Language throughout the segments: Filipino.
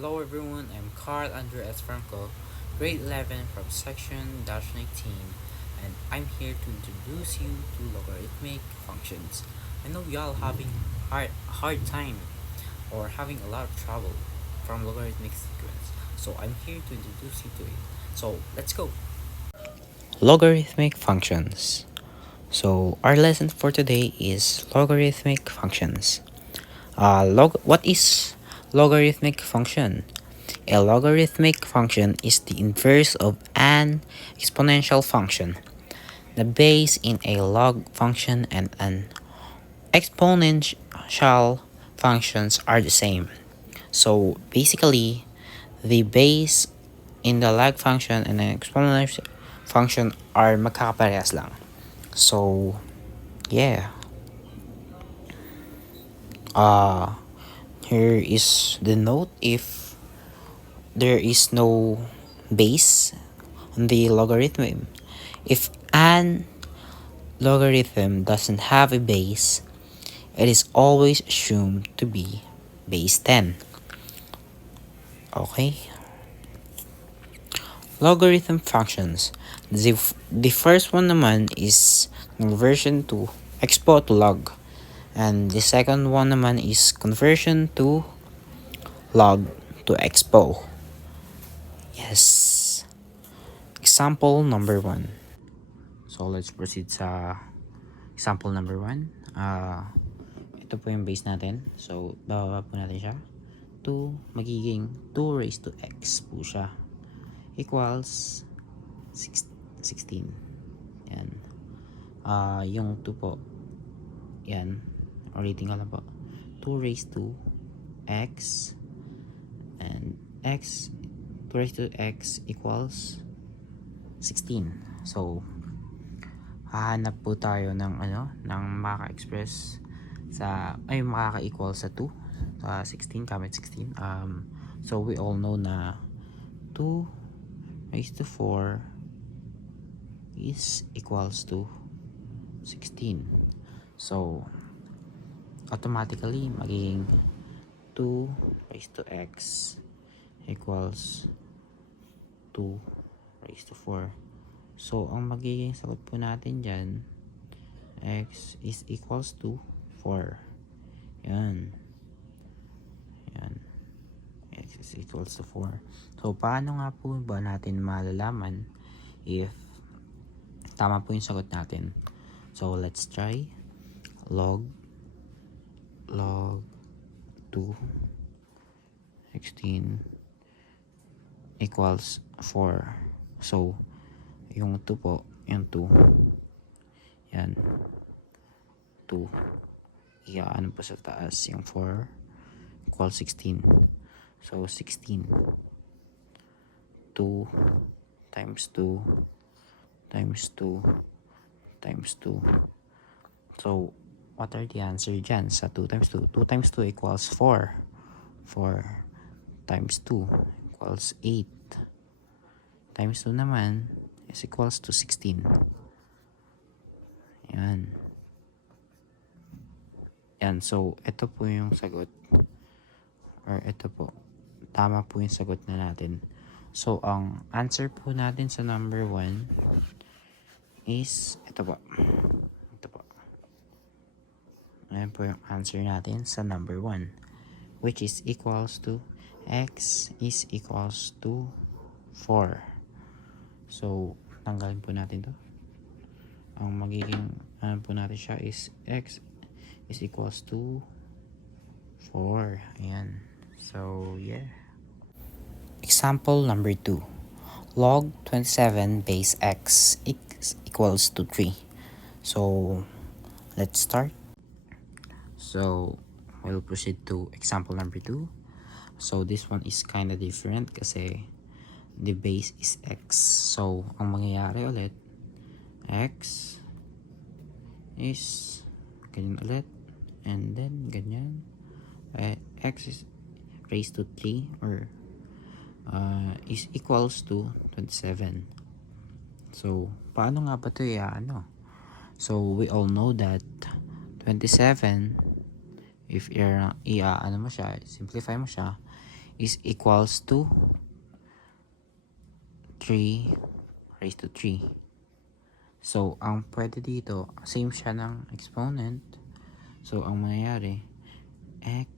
Hello everyone, I'm Carl Andres Franco, grade 11 from section 19, and I'm here to introduce you to logarithmic functions. I know y'all having hard time or having a lot of trouble from logarithmic sequence, so I'm here to introduce you to it. So let's go. Logarithmic functions. So our lesson for today is logarithmic functions. What is logarithmic function? A logarithmic function is the inverse of an exponential function. The base in a log function and an exponential functions are the same. So basically, the base in the log function and the exponential function are magkakaparehas lang. So, yeah. Uh, Here is the note if there is no base on the logarithm. If an logarithm doesn't have a base, it is always assumed to be base 10. Okay? Logarithm functions. The first one naman is conversion to expo to log. And the second one naman is conversion to log to expo. Yes. Example number 1. So let's proceed sa example number 1. Ito po yung base natin. So bababa po natin siya. 2 magiging 2 raised to x po siya. Equals 16. Yan. Yung 2 po. Yan. Ulitin ko lang po. 2 raised to x and x 2 raised to x equals 16. So hahanap po tayo ng ng makaka-express makaka-equal sa 2 sa 16 gamit 16. So we all know na 2 raised to 4 is equals to 16. So automatically magiging 2 raised to x equals 2 raised to 4. So ang magiging sagot po natin dyan, x is equals to 4. Yan. X is equals to 4. So paano nga po ba natin malalaman if tama po yung sagot natin? So let's try. Log 2 16 equals 4. So yung 2 po, yung 2. Yan. 2. Iaan po sa taas yung 4 equals 16. So 16. 2 times 2 times 2 times 2. So what are the answer dyan sa 2 times 2? 2 times 2 equals 4. 4 times 2 equals 8. Times 2 naman is equals to 16. Yan. So ito po yung sagot. Or ito po. Tama po yung sagot na natin. So ang answer po natin sa number 1 is ito po. Ayan po yung answer natin sa number 1, which is equals to x is equals to 4. So tanggalin po natin to. Ang magiging po natin siya is x is equals to 4. Ayan. So yeah. Example number 2. Log 27 base x equals to 3. So let's start. So we'll proceed to example number 2. So this one is kind of different kasi the base is x. So ang mangyayari ulit, x is ganyan ulit, and then ganyan. X is raised to 3 or is equals to 27. So paano nga ba ito So we all know that 27, if simplify mo siya, is equals to 3 raised to 3. So, ang pwede dito, same siya ng exponent. So, ang mangyayari, x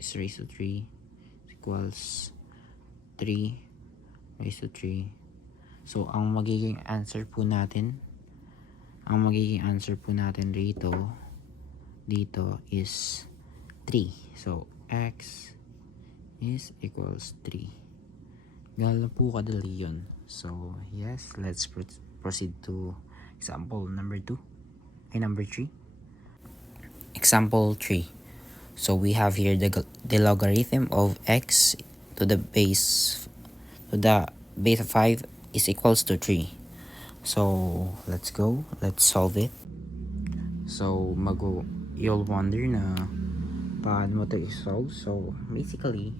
is raised to 3 equals 3 raised to 3. So, ang magiging answer po natin dito is 3. So, x is equals 3. Ganun po kadali yun. So, yes, let's proceed to example number 2. Number 3. Example 3. So, we have here the logarithm of x to the base of 5 is equals to 3. So, let's go. Let's solve it. So, you'll wonder na paano mo ito i-solve. So, basically,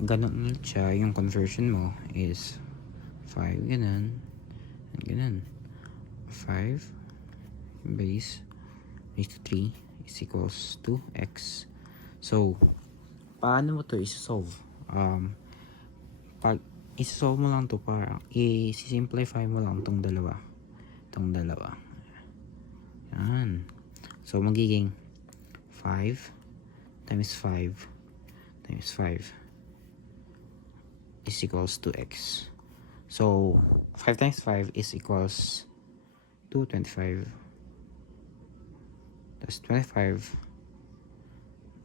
ganun ulit siya. Yung conversion mo is 5, ganun. And ganun. 5 base raised to 3 is equals to x. So, paano mo ito i-solve? Pag i-solve mo lang ito, parang i-simplify mo lang itong dalawa. Yan. So, magiging 5 times 5 times 5 is equals to x. So, 5 times 5 is equals to 25. That's 25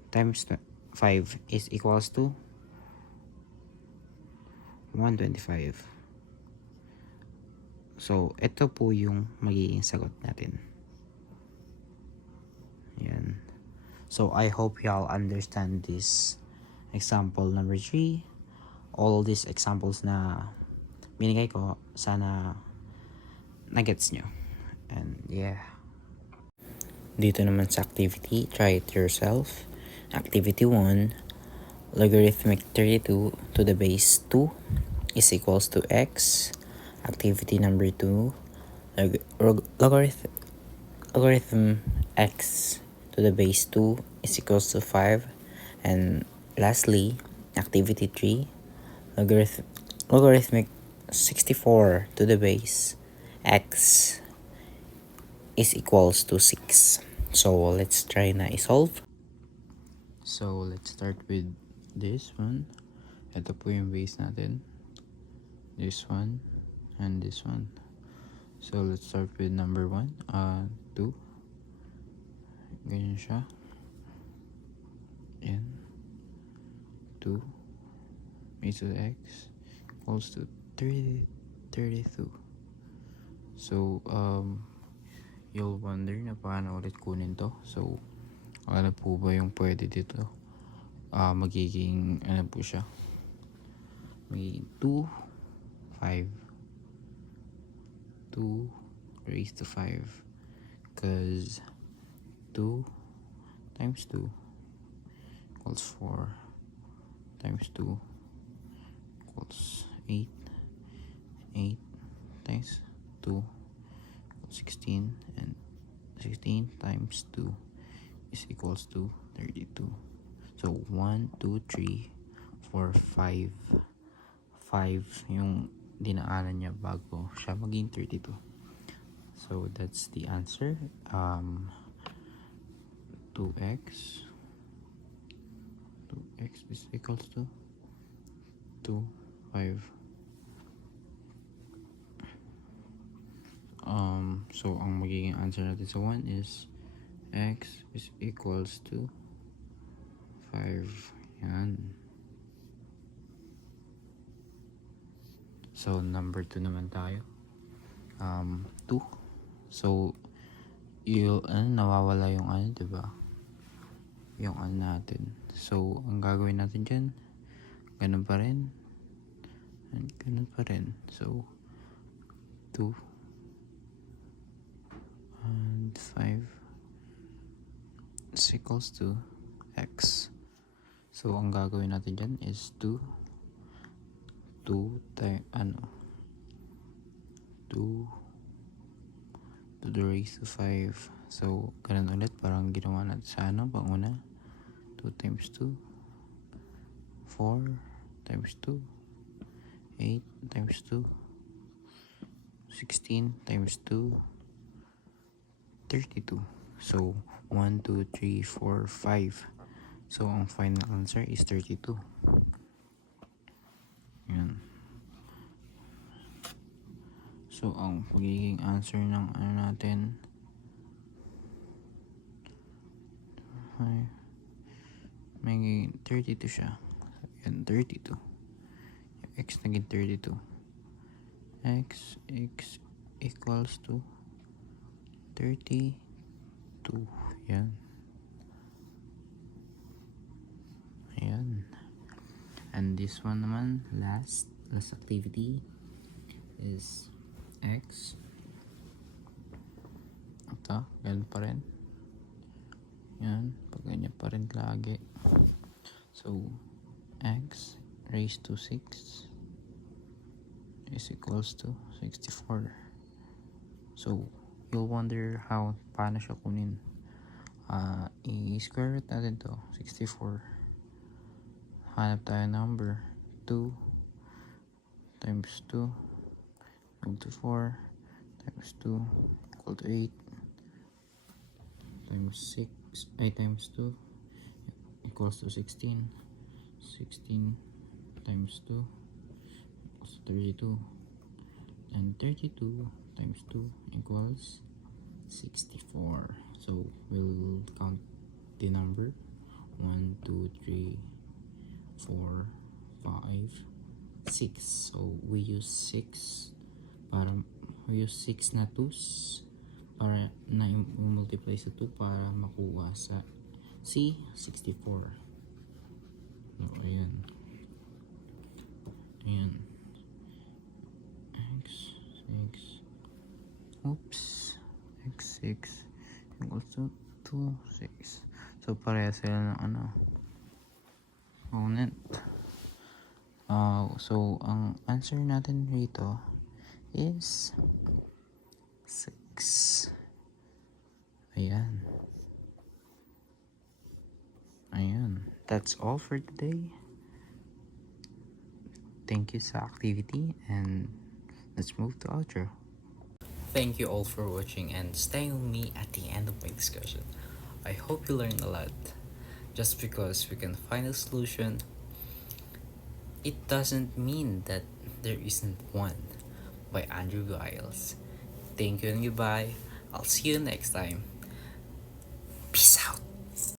times 5 is equals to 125. So, ito po yung magiging sagot natin. Yan. So, I hope y'all understand this example number 3. All these examples na binigay ko, sana na-gets nyo. And yeah. Dito naman sa activity, try it yourself. Activity 1, logarithmic 32 to the base 2 is equals to x. Activity number 2, logarithm x to the base 2 is equals to 5. And lastly, activity 3, logarithmic 64 to the base x is equals to 6. So, let's try na i-solve. So, let's start with this one. Ito po yung base natin. This one and this one. So, let's start with number 1. 2. Ganyan siya. Yan. 2 raised to x equals to 32. So, you'll wonder na paano ulit kunin to. So, ano po ba yung pwede dito? Magiging, ano po siya? Magiging 2, 5. 2 raised to 5. Because 2 times 2 equals 4 times 2 equals 8. 8 times 2 equals 16. And 16 times 2 is equals to 32. So, 1, 2, 3, 4, 5. 5 yung dinaanan niya bago siya maging 32. So, that's the answer. 2x is equals to 2, 5. So, ang magiging answer natin sa 1 is x is equals to 5. Yan. So, number 2 naman tayo. 2. So, nawawala yung diba? Yung natin. So, ang gagawin natin dyan, ganun pa rin. And ganun pa rin. So, 2 and 5 is equals to x. So, ang gagawin natin dyan is 2 to the raised to 5. So, ganun ulit. Parang ginawa natin sa panguna. 2 times 2 4 times 2, 8 times 2, 16 times 2, 32. So, 1, 2, 3, 4, 5. So, ang final answer is 32. Yan. So, ang pagiging answer ng ano natin ay may 32 siya. So, yan, 32. Yung x naging 32. X equals to 32. Yan. Ayan. And this one naman, last activity is x. Ito, ganun pa rin. Yan, pag ganyan pa rin lagi. So, x raised to 6 is equals to 64. So, you'll wonder paano siya kunin. I-square root natin to, 64. Hanap tayo number 2 times 2 equal to 4 times 2 equal to 8 times 8 times 2 equals to 16. 16 times 2 equals to 32. And 32 times 2 equals 64. So we'll count the number 1, 2, 3, 4, 5, 6. So we use 6 na 2's para na multiply sa 2 para makuha sa C, 64. So ayan. X6 equals to 2, 6. So pareha sila ng component. So ang answer natin rito is 6. Ayan. That's all for today. Thank you sa activity, and let's move to outro. Thank you all for watching and staying with me at the end of my discussion. I hope you learned a lot. Just because we can find a solution, it doesn't mean that there isn't one. By Andrew Giles. Thank you and goodbye. I'll see you next time. Peace out.